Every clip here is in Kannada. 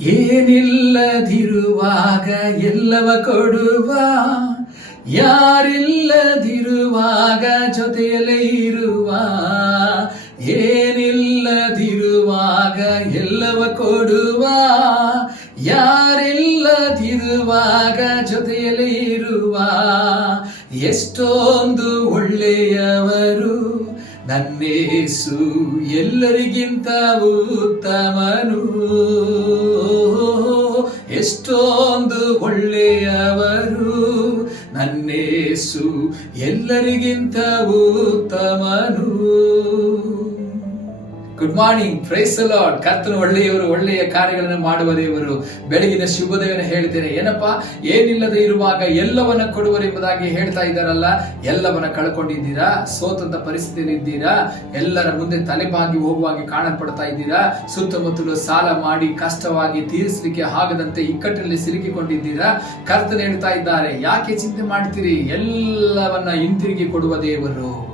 ಏನಿಲ್ಲದಿರುವಾಗ ಎಲ್ಲವ ಕೊಡುವ, ಯಾರಿಲ್ಲದಿರುವಾಗ ಜೊತೆಯಲ್ಲೇ ಇರುವ, ಏನಿಲ್ಲದಿರುವಾಗ ಎಲ್ಲವ ಕೊಡುವ, ಯಾರಿಲ್ಲದಿರುವಾಗ ಜೊತೆಯಲ್ಲೇ ಇರುವ. ಎಷ್ಟೊಂದು ಒಳ್ಳೆಯವರು ನನ್ನೇಸು ಎಲ್ಲರಿಗಿಂತ ಉತ್ತಮನು. ಎಷ್ಟೊಂದು ಒಳ್ಳೆಯವರು. ನನ್ನೇಸು ಎಲ್ಲರಿಗಿಂತ ಉತ್ತಮನು. ಗುಡ್ ಮಾರ್ನಿಂಗ್ ಪ್ರೈಸ್ ಲಾರ್ಡ್ ಕರ್ತನ ಒಳ್ಳೆಯವರು, ಒಳ್ಳೆಯ ಕಾರ್ಯಗಳನ್ನು ಮಾಡುವ ದೇವರು ಬೆಳಗಿನ ಶುಭದೇವನ ಹೇಳ್ತೇನೆ. ಏನಪ್ಪಾ? ಏನಿಲ್ಲದೆ ಇರುವಾಗ ಎಲ್ಲವನ್ನ ಕೊಡುವರೆಂಬುದಾಗಿ ಹೇಳ್ತಾ ಇದ್ದಾರಲ್ಲ. ಎಲ್ಲವನ್ನ ಕಳ್ಕೊಂಡಿದ್ದೀರಾ? ಸೋತಂತ ಪರಿಸ್ಥಿತಿಯಲ್ಲಿ ಇದ್ದೀರಾ ಎಲ್ಲರ ಮುಂದೆ ತಲೆಬಾಗಿ ಹೋಗುವಾಗಿ ಕಾಣಲ್ಪಡ್ತಾ ಇದ್ದೀರಾ? ಸುತ್ತಮುತ್ತಲು ಸಾಲ ಮಾಡಿ ಕಷ್ಟವಾಗಿ ತೀರಿಸಲಿಕ್ಕೆ ಆಗದಂತೆ ಇಕ್ಕಟ್ಟಿನಲ್ಲಿ ಸಿಲುಕಿಕೊಂಡಿದ್ದೀರಾ? ಕರ್ತನ ಹೇಳ್ತಾ ಇದ್ದಾರೆ. ಯಾಕೆ ಚಿಂತೆ ಮಾಡ್ತೀರಿ? ಎಲ್ಲವನ್ನ ಹಿಂತಿರುಗಿ ಕೊಡುವ ದೇವರು.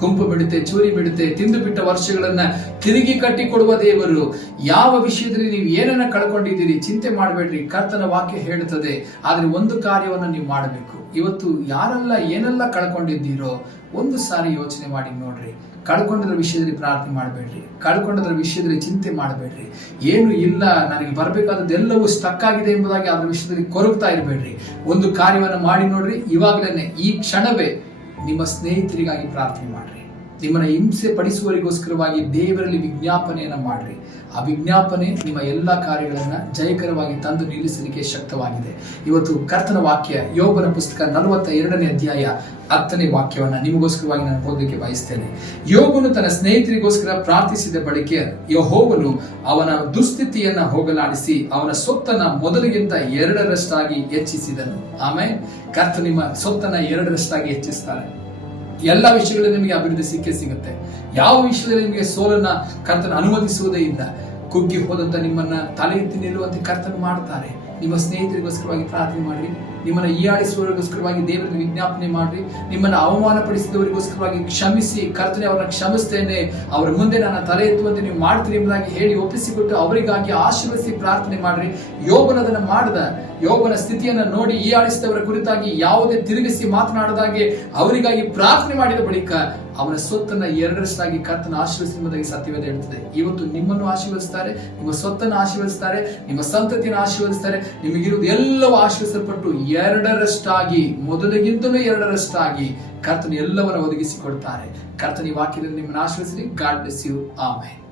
ಗುಂಪು ಬಿಡುತ್ತೆ, ಚೂರಿ ಬಿಡುತ್ತೆ, ತಿಂದು ಬಿಟ್ಟ ವರ್ಷಗಳನ್ನ ತಿರುಗಿ ಕಟ್ಟಿ ಕೊಡುವ ದೇವರು. ಯಾವ ವಿಷಯದಲ್ಲಿ ನೀವು ಏನನ್ನ ಕಳ್ಕೊಂಡಿದ್ದೀರಿ, ಚಿಂತೆ ಮಾಡಬೇಡ್ರಿ, ಕರ್ತನ ವಾಕ್ಯ ಹೇಳುತ್ತದೆ. ಆದ್ರೆ ಒಂದು ಕಾರ್ಯವನ್ನ ನೀವು ಮಾಡಬೇಕು. ಇವತ್ತು ಯಾರೆಲ್ಲ ಏನೆಲ್ಲ ಕಳ್ಕೊಂಡಿದ್ದೀರೋ, ಒಂದು ಸಾರಿ ಯೋಚನೆ ಮಾಡಿ ನೋಡ್ರಿ. ಕಳ್ಕೊಂಡದ್ರ ವಿಷಯದಲ್ಲಿ ಪ್ರಾರ್ಥನೆ ಮಾಡಬೇಡ್ರಿ. ಕಳ್ಕೊಂಡದ್ರ ವಿಷಯದಲ್ಲಿ ಚಿಂತೆ ಮಾಡಬೇಡ್ರಿ. ಏನು ಇಲ್ಲ, ನನಗೆ ಬರಬೇಕಾದದ್ದೆಲ್ಲವೂ ಸ್ಟಕ್ ಆಗಿದೆ ಎಂಬುದಾಗಿ ಅದರ ವಿಷಯದಲ್ಲಿ ಕೊರಗ್ತಾ ಇರಬೇಡ್ರಿ. ಒಂದು ಕಾರ್ಯವನ್ನ ಮಾಡಿ ನೋಡ್ರಿ. ಇವಾಗಲೇ ಈ ಕ್ಷಣವೇ ನಿಮ್ಮ ಸ್ನೇಹಿತರಿಗಾಗಿ ಪ್ರಾರ್ಥನೆ ಮಾಡ್ರಿ. ನಿಮ್ಮನ್ನ ಹಿಂಸೆ ಪಡಿಸುವವರಿಗೋಸ್ಕರವಾಗಿ ದೇವರಲ್ಲಿ ವಿಜ್ಞಾಪನೆಯನ್ನ ಮಾಡ್ರಿ. ಆ ವಿಜ್ಞಾಪನೆ ನಿಮ್ಮ ಎಲ್ಲ ಕಾರ್ಯಗಳನ್ನ ಜಯಕರವಾಗಿ ತಂದು ನಿಲ್ಲಿಸಲಿಕ್ಕೆ ಶಕ್ತವಾಗಿದೆ. ಇವತ್ತು ಕರ್ತನ ವಾಕ್ಯ ಯೋಗನ ಪುಸ್ತಕ ನಲವತ್ತ ಎರಡನೇ ಅಧ್ಯಾಯ ಹತ್ತನೇ ವಾಕ್ಯವನ್ನ ನಿಮಗೋಸ್ಕರವಾಗಿ ನಾನು ಓದಲಿಕ್ಕೆ ಬಯಸ್ತೇನೆ. ಯೋಗನು ತನ್ನ ಸ್ನೇಹಿತರಿಗೋಸ್ಕರ ಪ್ರಾರ್ಥಿಸಿದ ಬಳಿಕ ಯಹೋವನು ಅವನ ದುಸ್ಥಿತಿಯನ್ನ ಹೋಗಲಾಡಿಸಿ ಅವನ ಸೊತ್ತನ್ನ ಮೊದಲಿಗಿಂತ ಎರಡರಷ್ಟಾಗಿ ಹೆಚ್ಚಿಸಿದನು. ಆಮೇಲೆ ಕರ್ತ ನಿಮ್ಮ ಸೊತ್ತನ್ನ ಎರಡರಷ್ಟಾಗಿ ಹೆಚ್ಚಿಸ್ತಾರೆ. ಎಲ್ಲ ವಿಷಯಗಳಲ್ಲಿ ನಿಮಗೆ ಅಭಿವೃದ್ಧಿ ಸಿಕ್ಕೇ ಸಿಗುತ್ತೆ. ಯಾವ ವಿಷಯದಲ್ಲಿ ನಿಮಗೆ ಸೋಲನ್ನ ಕರ್ತನ ಅನುಮತಿಸುವುದೇ ಇಲ್ಲ. ಕುಗ್ಗಿ ಹೋದಂತ ನಿಮ್ಮನ್ನ ತಲೆ ಎತ್ತಿ ನಿಲ್ಲುವಂತೆ ಕರ್ತನ ಮಾಡ್ತಾರೆ. ನಿಮ್ಮ ಸ್ನೇಹಿತರಿಗೋಸ್ಕರವಾಗಿ ಪ್ರಾರ್ಥನೆ ಮಾಡ್ರಿ. ನಿಮ್ಮನ್ನ ಈಯಾಡಿಸುವವರಿಗೋಸ್ಕರವಾಗಿ ದೇವರಿಗೆ ವಿಜ್ಞಾಪನೆ ಮಾಡ್ರಿ. ನಿಮ್ಮನ್ನ ಅವಮಾನ ಪಡಿಸಿದವರಿಗೋಸ್ಕರವಾಗಿ ಕ್ಷಮಿಸಿ. ಕರ್ತನೆ, ಅವರನ್ನ ಕ್ಷಮಿಸ್ತೇನೆ. ಅವರ ಮುಂದೆ ನನ್ನ ತಲೆ ಎತ್ತುವಂತೆ ನೀವು ಮಾಡ್ತೀರಿ ಎಂಬುದಾಗಿ ಹೇಳಿ ಒಪ್ಪಿಸಿಕೊಟ್ಟು ಅವರಿಗಾಗಿ ಆಶೀರ್ವಿಸಿ ಪ್ರಾರ್ಥನೆ ಮಾಡ್ರಿ. ಯೋಗನ ಅದನ್ನ ಮಾಡದ. ಯೋಗನ ಸ್ಥಿತಿಯನ್ನ ನೋಡಿ ಈ ಆಡಿಸಿದವರ ಕುರಿತಾಗಿ ಯಾವುದೇ ತಿರುಗಿಸಿ ಮಾತನಾಡದಾಗೆ ಅವರಿಗಾಗಿ ಪ್ರಾರ್ಥನೆ ಮಾಡಿದ ಬಳಿಕ ಅವನ ಸ್ವತ್ತನ್ನ ಎರಡರಷ್ಟಾಗಿ ಕರ್ತನ ಆಶೀರ್ವದಿಸುವುದಾಗಿ ಸತ್ಯವೇದ ಹೇಳ್ತದೆ. ಇವತ್ತು ನಿಮ್ಮನ್ನು ಆಶೀರ್ವದಿಸ್ತಾರೆ, ನಿಮ್ಮ ಸ್ವತ್ತನ್ನು ಆಶೀರ್ವದಿಸ್ತಾರೆ, ನಿಮ್ಮ ಸಂತತಿಯನ್ನು ಆಶೀರ್ವದಿಸ್ತಾರೆ, ನಿಮಗಿರುವುದು ಎಲ್ಲವೂ ಆಶೀರ್ವಿಸಲ್ಪಟ್ಟು ಎರಡರಷ್ಟಾಗಿ, ಮೊದಲಿಗಿಂತಲೂ ಎರಡರಷ್ಟಾಗಿ ಕರ್ತನ ಎಲ್ಲವನ್ನ ಒದಗಿಸಿಕೊಡ್ತಾರೆ. ಕರ್ತನ ಈ ವಾಕ್ಯದಲ್ಲಿ ನಿಮ್ಮನ್ನು ಆಶೀರ್ವದಿಸಲಿ ಗಾಡ್ ಬ್ಲೆಸ್ ಯು. ಆಮೇಲೆ